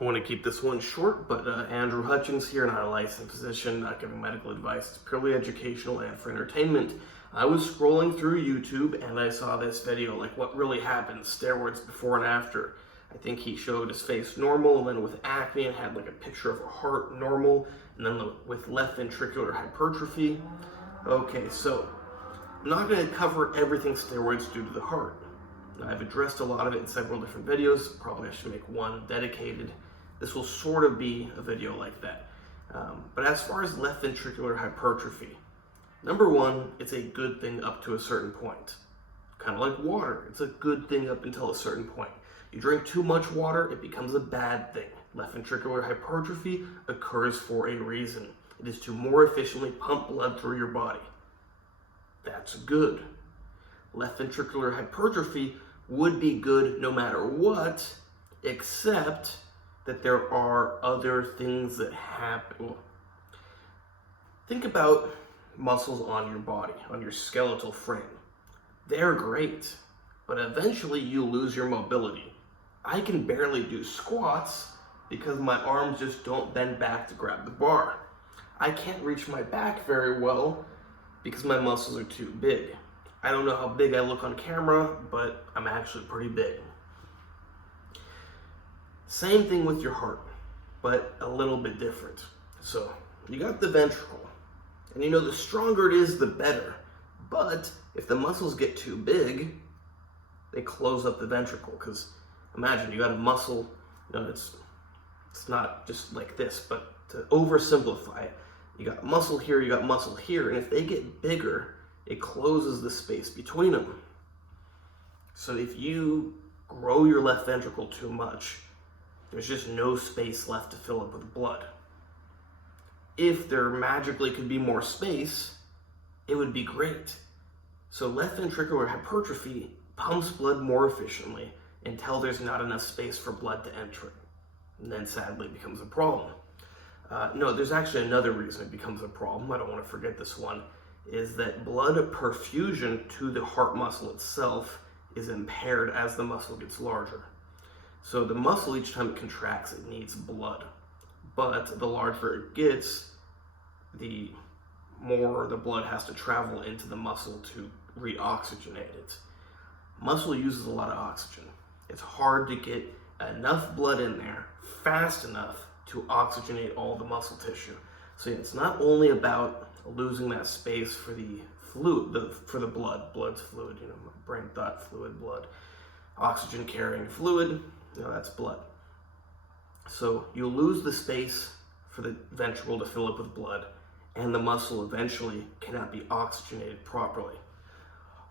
I want to keep this one short, but Andrew Hutchins here, not a licensed physician, not giving medical advice. It's purely educational and for entertainment. I was scrolling through YouTube and I saw this video, like what really happened, steroids before and after. I think he showed his face normal, and then with acne and had like a picture of a heart normal, and then with left ventricular hypertrophy. Okay, so I'm not going to cover everything steroids do to the heart. I've addressed a lot of it in several different videos. Probably I should make one dedicated. This will sort of be a video like that. But as far as left ventricular hypertrophy, number one, it's a good thing up to a certain point. Kind of like water. It's a good thing up until a certain point. You drink too much water, it becomes a bad thing. Left ventricular hypertrophy occurs for a reason. It is to more efficiently pump blood through your body. That's good. Left ventricular hypertrophy would be good no matter what, except that there are other things that happen. Think about muscles on your body, on your skeletal frame. They're great, but eventually you lose your mobility. I can barely do squats because my arms just don't bend back to grab the bar. I can't reach my back very well because my muscles are too big. I don't know how big I look on camera, but I'm actually pretty big. Same thing with your heart, but a little bit different. So you got the ventricle, and you know the stronger it is, the better. But if the muscles get too big, they close up the ventricle. Because imagine you got a muscle, you know, it's not just like this, but to oversimplify it, you got muscle here, you got muscle here, and if they get bigger, it closes the space between them. So if you grow your left ventricle too much, there's just no space left to fill it with blood. If there magically could be more space, it would be great. So left ventricular hypertrophy pumps blood more efficiently until there's not enough space for blood to enter it. And then sadly it becomes a problem. No, there's actually another reason it becomes a problem. I don't want to forget this one, is that blood perfusion to the heart muscle itself is impaired as the muscle gets larger. So the muscle, each time it contracts, it needs blood. But the larger it gets, the more the blood has to travel into the muscle to reoxygenate it. Muscle uses a lot of oxygen. It's hard to get enough blood in there fast enough to oxygenate all the muscle tissue. So it's not only about losing that space for the fluid, for the blood. Blood's fluid, you know, brain thought fluid, blood. Oxygen carrying fluid, you know, that's blood. So you lose the space for the ventricle to fill up with blood, and the muscle eventually cannot be oxygenated properly.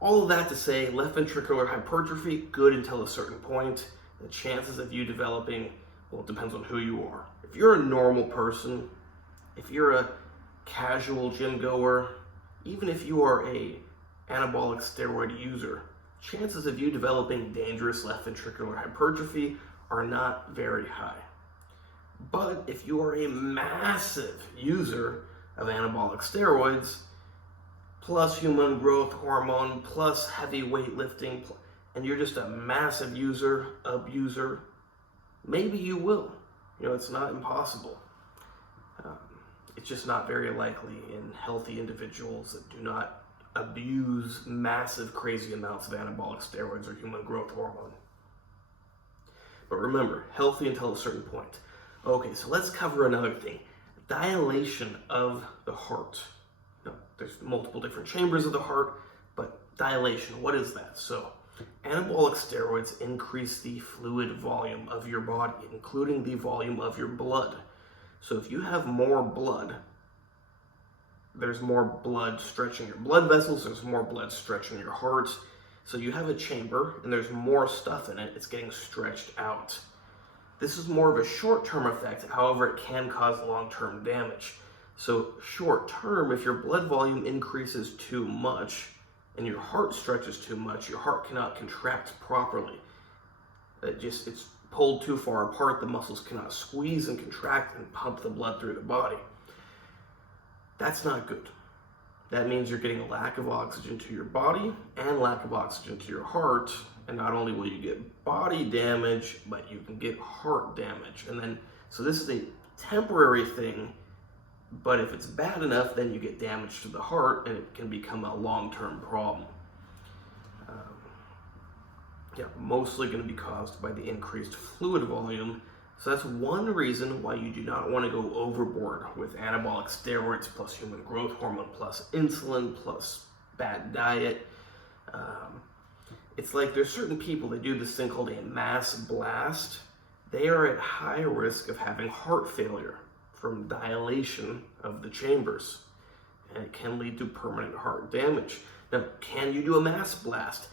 All of that to say, left ventricular hypertrophy, good until a certain point. The chances of you developing, well, it depends on who you are. If you're a normal person, if you're a casual gym goer, even if you are a anabolic steroid user, chances of you developing dangerous left ventricular hypertrophy are not very high. But if you are a massive user of anabolic steroids, plus human growth hormone, plus heavy weightlifting, and you're just a massive user, abuser, maybe you will. You know, it's not impossible. It's just not very likely in healthy individuals that do not abuse massive, crazy amounts of anabolic steroids or human growth hormone. But remember, healthy until a certain point. Okay, so let's cover another thing. Dilation of the heart. Now, there's multiple different chambers of the heart, but dilation, what is that? So, anabolic steroids increase the fluid volume of your body, including the volume of your blood. So if you have more blood, there's more blood stretching your blood vessels, there's more blood stretching your heart. So you have a chamber and there's more stuff in it, it's getting stretched out. This is more of a short-term effect, however it can cause long-term damage. So short-term, if your blood volume increases too much and your heart stretches too much, your heart cannot contract properly. It's pulled too far apart, the muscles cannot squeeze and contract and pump the blood through the body. That's not good. That means you're getting a lack of oxygen to your body and lack of oxygen to your heart, and not only will you get body damage, but you can get heart damage. And then, so this is a temporary thing, but if it's bad enough, then you get damage to the heart, and it can become a long-term problem. Mostly going to be caused by the increased fluid volume. So that's one reason why you do not want to go overboard with anabolic steroids plus human growth hormone plus insulin plus bad diet. It's like there's certain people that do this thing called a mass blast. They are at high risk of having heart failure from dilation of the chambers, and it can lead to permanent heart damage. Now, can you do a mass blast?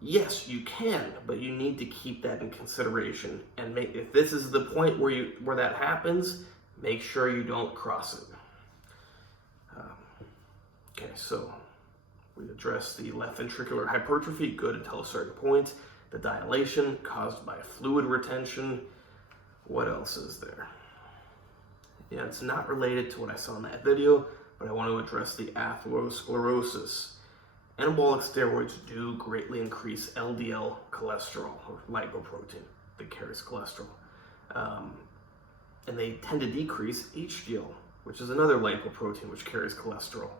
Yes, you can, but you need to keep that in consideration. And if this is the point where that happens, make sure you don't cross it. Okay, so we addressed the left ventricular hypertrophy, good until a certain point. The dilation caused by fluid retention. What else is there? Yeah, it's not related to what I saw in that video, but I want to address the atherosclerosis. Anabolic steroids do greatly increase LDL cholesterol, or lipoprotein that carries cholesterol. And they tend to decrease HDL, which is another lipoprotein which carries cholesterol.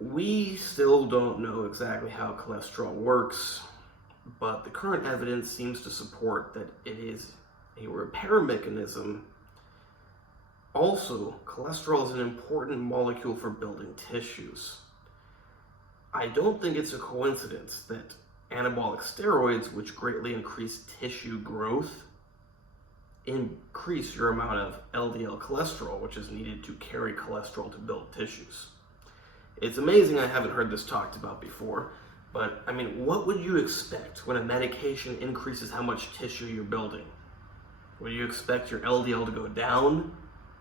We still don't know exactly how cholesterol works, but the current evidence seems to support that it is a repair mechanism. Also, cholesterol is an important molecule for building tissues. I don't think it's a coincidence that anabolic steroids, which greatly increase tissue growth, increase your amount of LDL cholesterol, which is needed to carry cholesterol to build tissues. It's amazing I haven't heard this talked about before, but I mean, what would you expect when a medication increases how much tissue you're building? Would you expect your LDL to go down?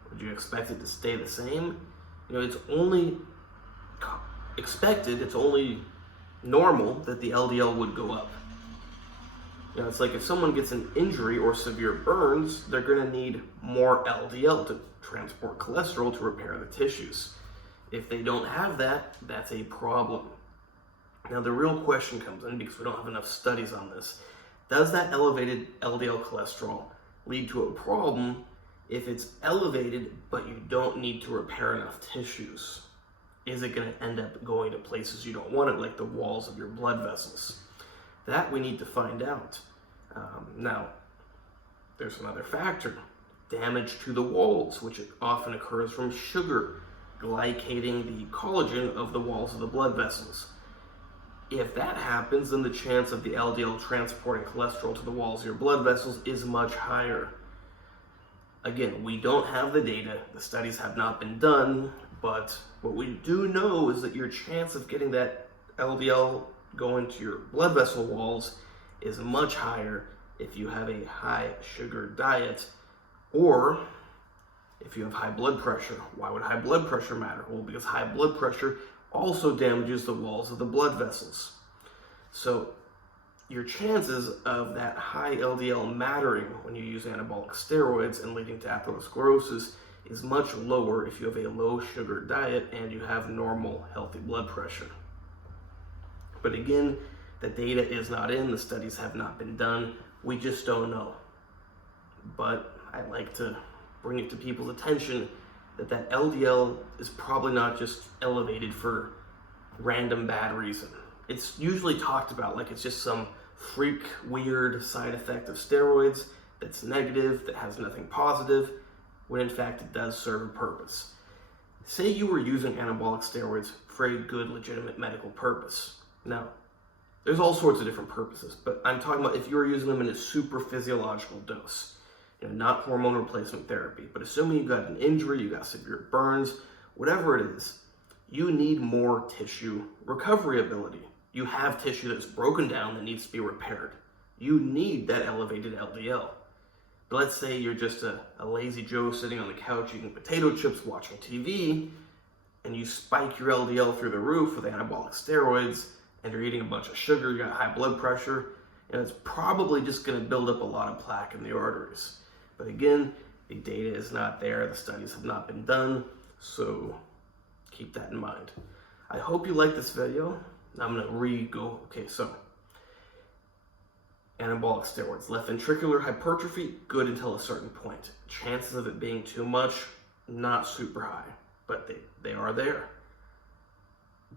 Would you expect it to stay the same? You know, it's only expected, it's only normal that the LDL would go up. You know, it's like if someone gets an injury or severe burns, they're going to need more LDL to transport cholesterol to repair the tissues. If they don't have that, that's a problem. Now the real question comes in, because we don't have enough studies on this, does that elevated LDL cholesterol lead to a problem if it's elevated but you don't need to repair enough tissues? Is it going to end up going to places you don't want it, like the walls of your blood vessels? That we need to find out. Now, there's another factor, damage to the walls, which often occurs from sugar glycating the collagen of the walls of the blood vessels. If that happens, then the chance of the LDL transporting cholesterol to the walls of your blood vessels is much higher. Again, we don't have the data, the studies have not been done, but what we do know is that your chance of getting that LDL going to your blood vessel walls is much higher if you have a high sugar diet, or if you have high blood pressure. Why would high blood pressure matter? Well, because high blood pressure also damages the walls of the blood vessels. So your chances of that high LDL mattering when you use anabolic steroids and leading to atherosclerosis is much lower if you have a low sugar diet and you have normal healthy blood pressure. But again, the data is not in, the studies have not been done, we just don't know. But I'd like to bring it to people's attention that that LDL is probably not just elevated for random bad reason. It's usually talked about like it's just some freak, weird side effect of steroids that's negative, that has nothing positive, when in fact it does serve a purpose. Say you were using anabolic steroids for a good, legitimate medical purpose. Now, there's all sorts of different purposes, but I'm talking about if you were using them in a super physiological dose, you know, not hormone replacement therapy, but assuming you got an injury, you got severe burns, whatever it is, you need more tissue recovery ability. You have tissue that's broken down that needs to be repaired. You need that elevated LDL. But let's say you're just a lazy Joe sitting on the couch eating potato chips, watching TV, and you spike your LDL through the roof with anabolic steroids, and you're eating a bunch of sugar, you got high blood pressure, and it's probably just going to build up a lot of plaque in the arteries. But again, the data is not there, the studies have not been done, so keep that in mind. I hope you like this video. I'm going to okay, so Anabolic steroids. Left ventricular hypertrophy, good until a certain point. Chances of it being too much, not super high, but they are there.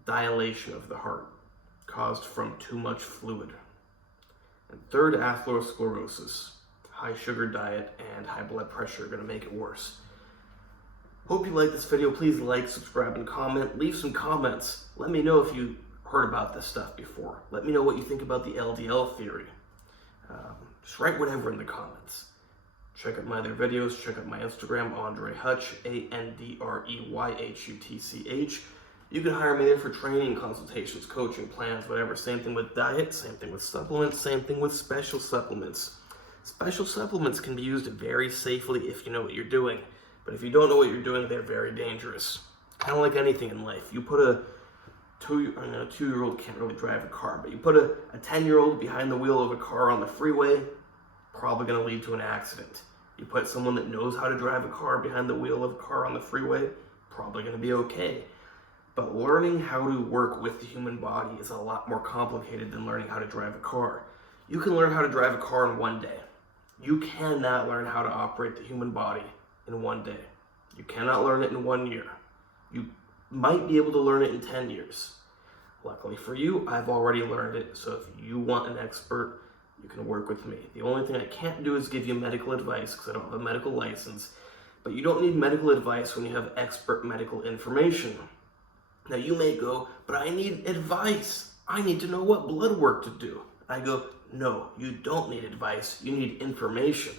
Dilation of the heart, caused from too much fluid. And third, atherosclerosis. High sugar diet and high blood pressure are going to make it worse. Hope you like this video. Please like, subscribe, and comment. Leave some comments. Let me know if you heard about this stuff before. Let me know what you think about the LDL theory. Just write whatever in the comments. Check out my other videos. Check out my Instagram, AndreyHutch, AndreyHutch. You can hire me there for training, consultations, coaching, plans, whatever. Same thing with diet, same thing with supplements, same thing with special supplements. Special supplements can be used very safely if you know what you're doing. But if you don't know what you're doing, they're very dangerous. Kind of like anything in life. You put a two-year-old can't really drive a car, but you put a 10-year-old behind the wheel of a car on the freeway, probably going to lead to an accident. You put someone that knows how to drive a car behind the wheel of a car on the freeway, probably going to be okay. But learning how to work with the human body is a lot more complicated than learning how to drive a car. You can learn how to drive a car in one day. You cannot learn how to operate the human body in one day. You cannot learn it in 1 year. You might be able to learn it in 10 years. Luckily for you, I've already learned it, so if you want an expert, you can work with me. The only thing I can't do is give you medical advice because I don't have a medical license, but you don't need medical advice when you have expert medical information. Now you may go, but I need advice. I need to know what blood work to do. I go, no, you don't need advice. You need information.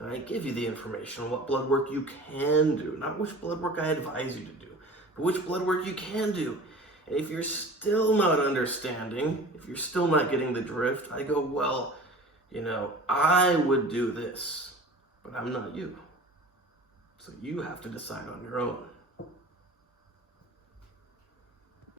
And I give you the information on what blood work you can do. Not which blood work I advise you to do, but which blood work you can do. And if you're still not understanding, if you're still not getting the drift, I go, well, I would do this, but I'm not you. So you have to decide on your own.